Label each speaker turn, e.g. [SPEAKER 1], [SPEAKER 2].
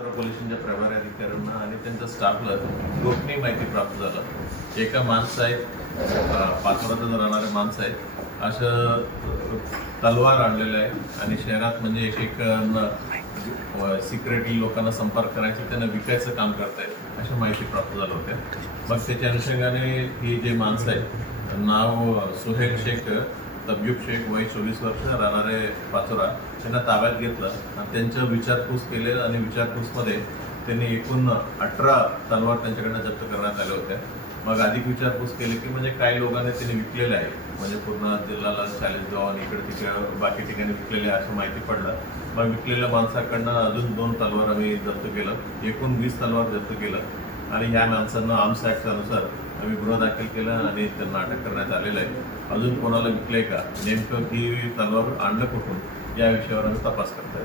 [SPEAKER 1] Police प्रभारी अधिकाऱ्यांना आणि त्यांच्या स्टाफला गोपनीय माहिती प्राप्त झालं. एका माणसं आहेत पाचवरात राहणारे माणसं आहेत. असं तलवार आणलेलं आहे आणि शहरात म्हणजे एक एक सिक्रेटली लोकांना संपर्क करायचे त्यांना विकायचं काम करतायत अशा माहिती प्राप्त झाल्या होत्या. मग त्याच्या अनुषंगाने ही जे माणसं आहेत नाव सुहेल शेख तब्युब शेख वय चोवीस वर्ष राहणारे पाचोरा त्यांना ताब्यात घेतलं आणि त्यांचं विचारपूस केले आणि विचारपूसमध्ये त्यांनी एकूण अठरा तलवार त्यांच्याकडनं जप्त करण्यात आल्या होत्या. मग अधिक विचारपूस केली की म्हणजे काही लोकांनी त्यांनी विकलेले आहे. म्हणजे पूर्ण जिल्ह्याला चाळीसगाव आणि इकडे तिकडे बाकी ठिकाणी विकलेले आहे असं माहिती पडलं. मग विकलेल्या माणसाकडनं अजून दोन तलवार आम्ही जप्त केलं. एकूण वीस तलवार जप्त केलं. आणि ह्या माणसांना आर्म्स ॲक्टनुसार आम्ही गुन्हा दाखल केला आणि त्यांना अटक करण्यात आलेलं आहे. अजून कोणाला विकलंय का? नेमकं ही तलवार आणलं कुठून? या विषयावर आम्ही तपास करतोय.